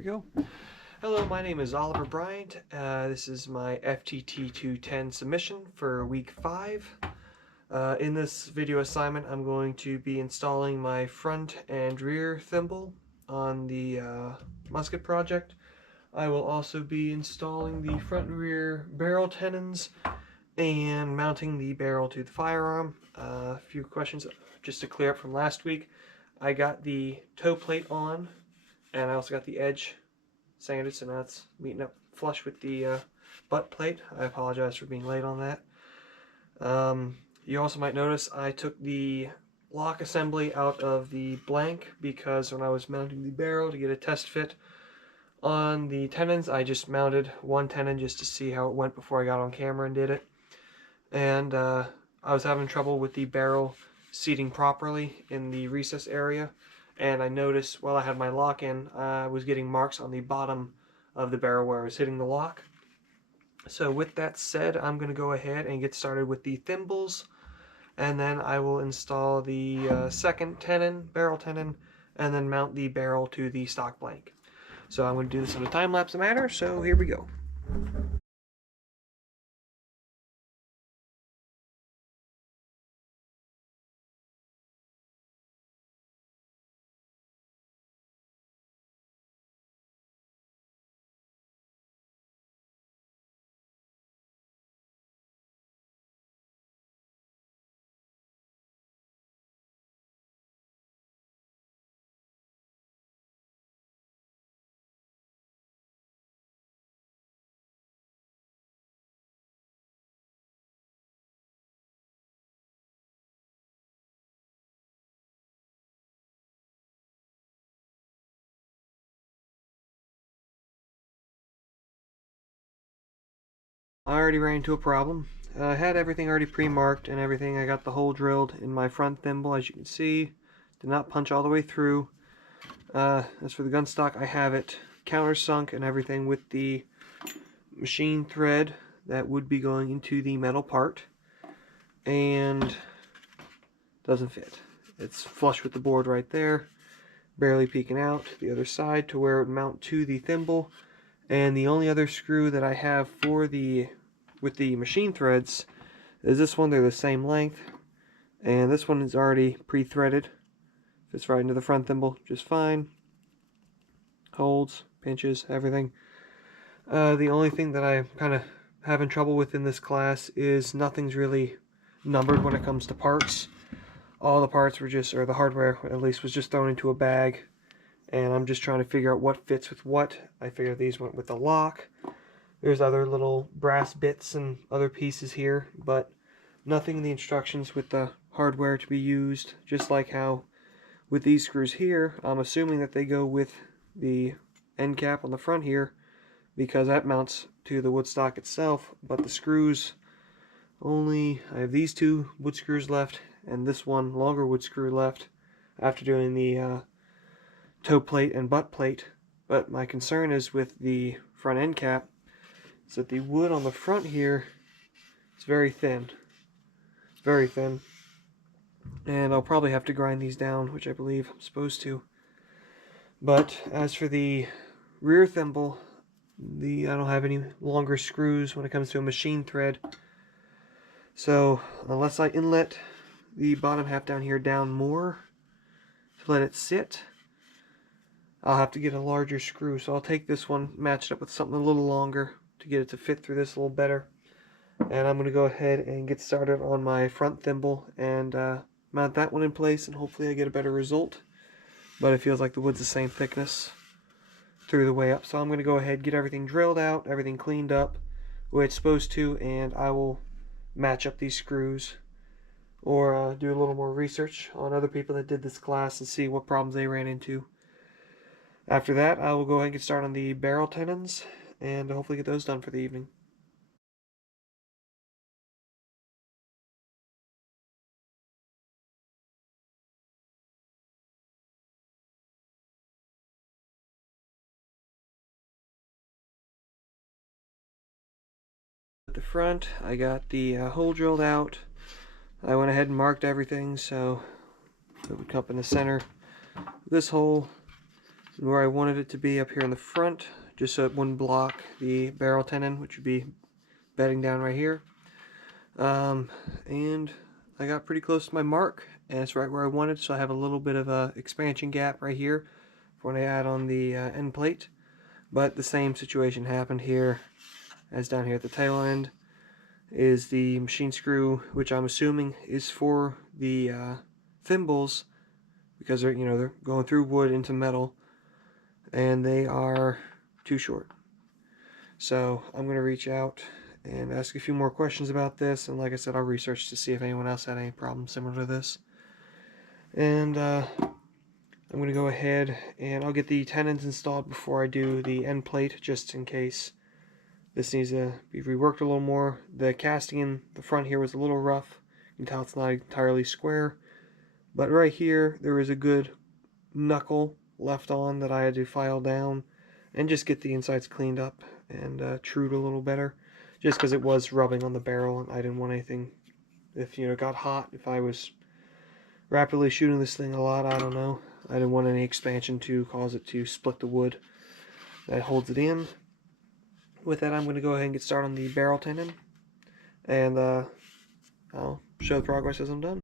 we go. Hello, my name is Oliver Bryant. This is my FTT 210 submission for week 5. In this video assignment, I'm going to be installing my front and rear thimble on the musket project. I will also be installing the front and rear barrel tenons and mounting the barrel to the firearm. A few questions just to clear up from last week. I got the toe plate on, and I also got the edge sanded, so now it's meeting up flush with the butt plate. I apologize for being late on that. You also might notice I took the lock assembly out of the blank because when I was mounting the barrel to get a test fit on the tenons, I just mounted one tenon just to see how it went before I got on camera and did it. And I was having trouble with the barrel seating properly in the recess area, and I noticed while I had my lock in, I was getting marks on the bottom of the barrel where I was hitting the lock. So with that said, I'm going to go ahead and get started with the thimbles, and then I will install the second tenon, barrel tenon, and then mount the barrel to the stock blank. So I'm going to do this in a time-lapse manner, so here we go. I already ran into a problem. I had everything already pre-marked and everything. I got the hole drilled in my front thimble, as you can see. Did not punch all the way through. As for the gun stock, I have it countersunk and everything with the machine thread that would be going into the metal part, and doesn't fit. It's flush with the board right there, barely peeking out the other side to where it would mount to the thimble. And the only other screw that I have for with the machine threads is this one. They're the same length, and this one is already pre-threaded. Fits right into the front thimble just fine. Holds, pinches, everything. The only thing that I'm kind of having trouble with in this class is nothing's really numbered when it comes to parts. All the parts were just, or the hardware at least, was just thrown into a bag, and I'm just trying to figure out what fits with what. I figure these went with the lock. There's other little brass bits and other pieces here, but nothing in the instructions with the hardware to be used. Just like how with these screws here, I'm assuming that they go with the end cap on the front here, because that mounts to the wood stock itself, but the screws only, I have these two wood screws left and this one longer wood screw left after doing the toe plate and butt plate. But my concern is with the front end cap is that the wood on the front here is very thin. It's very thin. And I'll probably have to grind these down, which I believe I'm supposed to. But as for the rear thimble, I don't have any longer screws when it comes to a machine thread. So unless I inlet the bottom half down here down more to let it sit, I'll have to get a larger screw. So I'll take this one, match it up with something a little longer to get it to fit through this a little better. And I'm going to go ahead and get started on my front thimble and mount that one in place, and hopefully I get a better result. But it feels like the wood's the same thickness through the way up. So I'm going to go ahead, get everything drilled out, everything cleaned up the way it's supposed to, and I will match up these screws, or do a little more research on other people that did this class and see what problems they ran into. After that, I will go ahead and get started on the barrel tenons and hopefully get those done for the evening. At the front, I got the hole drilled out. I went ahead and marked everything so it would come up in the center. This hole, And where I wanted it to be up here in the front, just so it wouldn't block the barrel tenon, which would be bedding down right here. And I got pretty close to my mark, and it's right where I wanted, so I have a little bit of a expansion gap right here for when I add on the end plate. But the same situation happened here as down here at the tail end. Is the machine screw, which I'm assuming is for the thimbles, because they're going through wood into metal, and they are too short. So I'm going to reach out and ask a few more questions about this, and like I said, I'll research to see if anyone else had any problems similar to this. And I'm going to go ahead and I'll get the tenons installed before I do the end plate, just in case this needs to be reworked a little more. The casting in the front here was a little rough. You can tell it's not entirely square, but right here there is a good knuckle left on that I had to file down and just get the insides cleaned up and trued a little better, just because it was rubbing on the barrel and I didn't want anything, if it got hot, if I was rapidly shooting this thing a lot, I don't know, I didn't want any expansion to cause it to split the wood that holds it in. With that, I'm going to go ahead and get started on the barrel tenon, and I'll show the progress as I'm done.